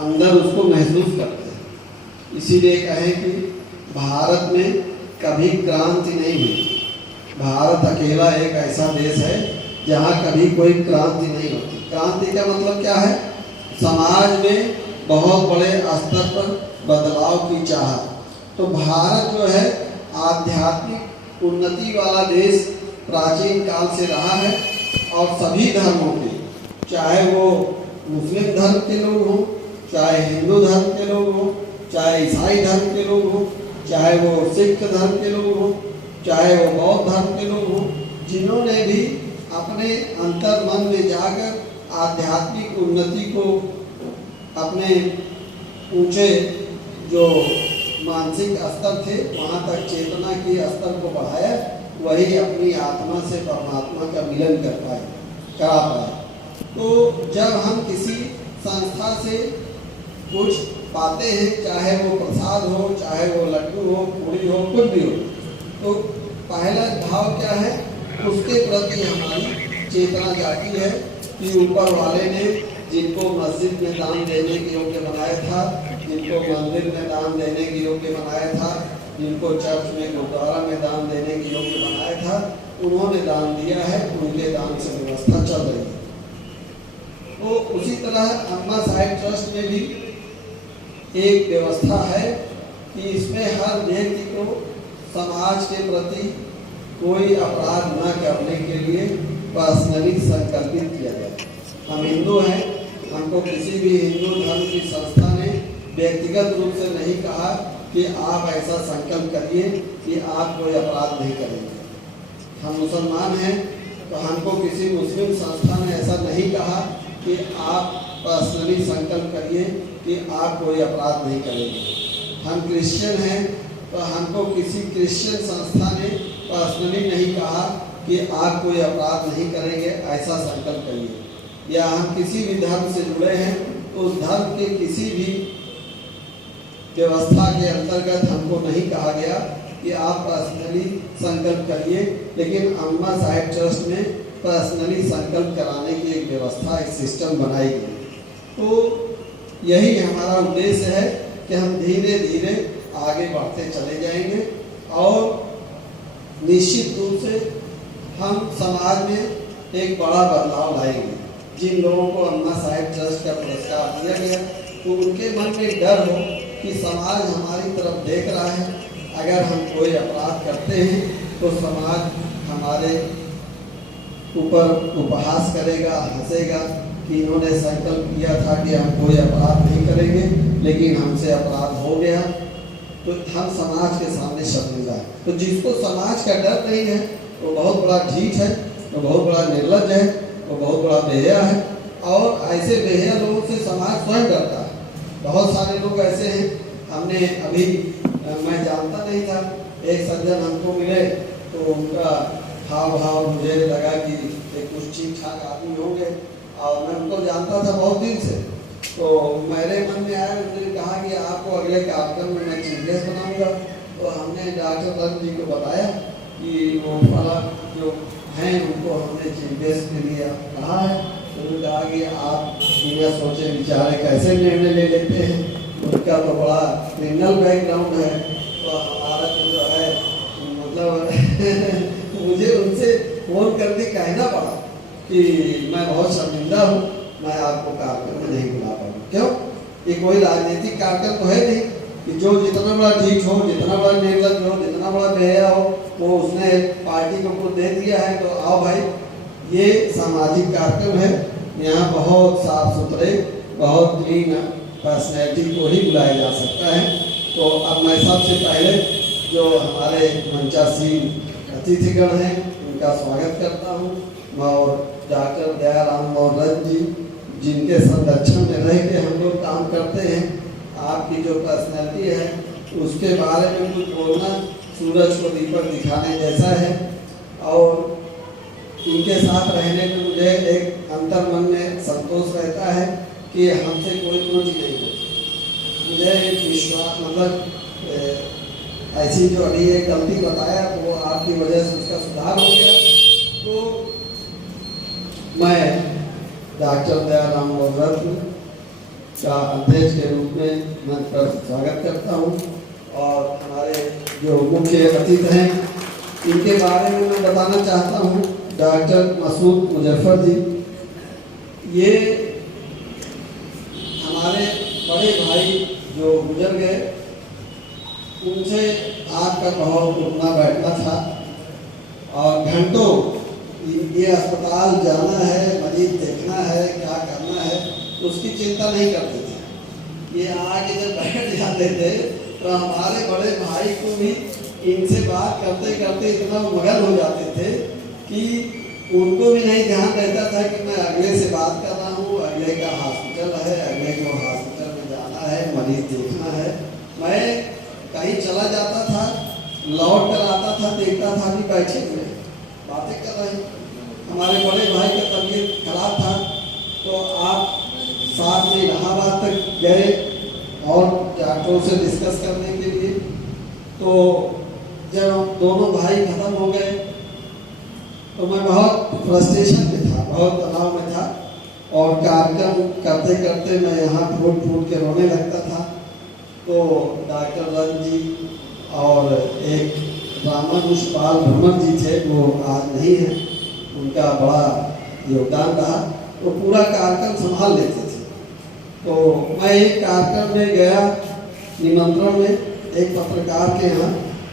अंदर उसको महसूस करते हैं। इसीलिए कहें कि भारत में कभी क्रांति नहीं हुई। भारत अकेला एक ऐसा देश है जहाँ कभी कोई क्रांति नहीं होती। क्रांति का मतलब क्या है? समाज में बहुत बड़े स्तर पर बदलाव की चाहत। तो भारत जो है आध्यात्मिक उन्नति वाला देश प्राचीन काल से रहा है और सभी धर्मों के, चाहे वो मुस्लिम धर्म के लोग हों, चाहे हिंदू धर्म के लोग हों, चाहे ईसाई धर्म के लोग हों, चाहे वो सिख धर्म के लोग हों, चाहे वो बौद्ध धर्म के लोग हों, जिन्होंने भी अपने अंतर मन में जाकर आध्यात्मिक उन्नति को अपने ऊंचे जो मानसिक स्तर थे वहाँ तक चेतना के स्तर को बढ़ाया, वही अपनी आत्मा से परमात्मा का मिलन करा पाए। तो जब हम किसी संस्था से कुछ पाते हैं, चाहे वो प्रसाद हो, चाहे वो लड्डू हो, पूरी हो, कुछ भी हो, तो पहला भाव क्या है? उसके प्रति हमारी चेतना जाती है कि ऊपर वाले ने जिनको मस्जिद में दान देने के योग्य बनाया था, जिनको मंदिर में दान देने के योग्य बनाया था, जिनको चर्च में गुरुद्वारा में दान देने के योग्य बनाया था, उन्होंने दान दिया है, उनके दान से व्यवस्था चल रही है। तो उसी तरह अम्मा साहिब ट्रस्ट में भी एक व्यवस्था है कि इसमें हर व्यक्ति को समाज के प्रति कोई अपराध न करने के लिए पर्सनली संकल्पित किया जाए। हम हिंदू हैं, हमको किसी भी हिंदू धर्म की संस्था ने व्यक्तिगत रूप से नहीं कहा कि आप ऐसा संकल्प करिए कि आप कोई अपराध नहीं करेंगे। हम मुसलमान हैं तो हमको किसी मुस्लिम संस्था ने ऐसा नहीं कहा कि आप पर्सनली संकल्प करिए कि आप कोई अपराध नहीं करेंगे। हम क्रिश्चियन हैं तो हमको किसी क्रिश्चियन संस्था ने पर्सनली नहीं कहा कि आप कोई अपराध नहीं करेंगे, ऐसा संकल्प करिए। या हम किसी भी धर्म से जुड़े हैं तो उस धर्म के किसी भी व्यवस्था के अंतर्गत हमको नहीं कहा गया कि आप पर्सनली संकल्प करिए, लेकिन अम्मा साहिब ट्रस्ट में पर्सनली संकल्प कराने की एक व्यवस्था, एक सिस्टम बनाई गई। तो यही हमारा उद्देश्य है कि हम धीरे धीरे आगे बढ़ते चले जाएंगे और निश्चित रूप से हम समाज में एक बड़ा बदलाव लाएंगे। जिन लोगों को अम्मा साहिब ट्रस्ट का पुरस्कार दिया गया तो उनके मन में डर हो कि समाज हमारी तरफ देख रहा है, अगर हम कोई अपराध करते हैं तो समाज हमारे ऊपर उपहास करेगा, हंसेगा कि इन्होंने संकल्प किया था कि हम कोई अपराध नहीं करेंगे, लेकिन हमसे अपराध हो गया, तो हम समाज के सामने शर्मिंदा है। तो जिसको समाज का डर नहीं है वो बहुत बड़ा ढीठ है, वो बहुत बड़ा निर्लज्ज है, वो बहुत बड़ा बेहया है और ऐसे बेहया लोगों से समाज स्वयं डरता है। बहुत सारे लोग ऐसे हैं, हमने अभी मैं जानता नहीं था, एक सज्जन हमको मिले तो उनका हाव भाव मुझे लगा कि कुछ ठीक ठाक आदमी होंगे और मैं उनको जानता था बहुत दिन से। तो मेरे मन में आया, उन्होंने कहा कि आपको अगले कार्यक्रम में मैं चीफ गेस्ट बनाऊंगा। तो हमने डॉक्टर रन जी को बताया कि वो वाला जो हैं उनको हमने चीफ गेस्ट के लिए कहा है। तो उन्होंने कहा कि आप बिना सोचे विचारे कैसे निर्णय ले लेते हैं, उनका तो बड़ा क्रिमिनल बैकग्राउंड है, तो हमारा तो जो है मतलब मुझे उनसे फोन करके कहना पड़ा कि मैं बहुत शर्मिंदा हूँ, मैं आपको कार्यक्रम में नहीं बुला पाऊँ। क्यों? ये कोई राजनीतिक कार्यक्रम तो है नहीं कि जो जितना बड़ा ढीठ हो, जितना बड़ा निर्लज्ज हो, जितना बड़ा बेहया हो, वो उसने पार्टी को कुछ दे दिया है। तो आओ भाई, ये सामाजिक कार्यक्रम है, यहाँ बहुत साफ सुथरे, बहुत क्लीन पर्सनैलिटी को ही बुलाया जा सकता है। तो अब मैं सबसे पहले जो हमारे मंचासीन अतिथिगण हैं उनका स्वागत करता हूँ और डॉक्टर दयाराम मोहन जी, जिनके संरक्षण में रह के हम लोग काम करते हैं, आपकी जो पर्सनैलिटी है उसके बारे में कुछ बोलना सूरज को दीपक दिखाने जैसा है। और इनके साथ रहने में मुझे एक अंतर मन में संतोष रहता है कि हमसे कोई त्रुटि नहीं होती। मुझे एक विश्वास, मतलब ऐसी जो अभी एक गलती बताया तो वो आपकी वजह से उसका सुधार हो गया। तो मैं डॉक्टर दयाराम मोहन का अध्यक्ष के रूप में मंच पर स्वागत करता हूँ। और हमारे जो मुख्य अतिथि हैं इनके बारे में मैं बताना चाहता हूँ। डॉक्टर मसूद मुजफ्फर जी, ये हमारे बड़े भाई जो गुजर गए, उनसे आपका बहुत उठना बैठना था और घंटों ये अस्पताल जाना है, मरीज देखना है, क्या करना है, उसकी चिंता नहीं करते थे। ये आके जब बैठ जाते थे तो हमारे बड़े भाई को भी इनसे बात करते करते इतना मगन हो जाते थे कि उनको भी नहीं ध्यान रहता था कि मैं अगले से बात कर रहा हूँ, अगले का हॉस्पिटल है, अगले को हॉस्पिटल में जाना है, मरीज देखना है। मैं कहीं चला जाता था, लौट कर आता था, देखता था कि बैठे हुए बातें कर रहे हैं। हमारे बड़े भाई का तबीयत खराब था तो आप साथ में इलाहाबाद तक गए और डॉक्टरों से डिस्कस करने के लिए। तो जब हम दोनों भाई खत्म हो गए तो मैं बहुत फ्रस्ट्रेशन में था, बहुत तनाव में था और कार्यक्रम करते करते मैं यहाँ फूट फूट के रोने लगता था। तो डॉक्टर रंग जी और एक रामानुजपाल भ्रमर जी थे, वो आज नहीं है, उनका बड़ा योगदान रहा, वो पूरा कार्यक्रम संभाल लेते थे। तो मैं एक कार्यक्रम में गया निमंत्रण में, एक पत्रकार के यहाँ,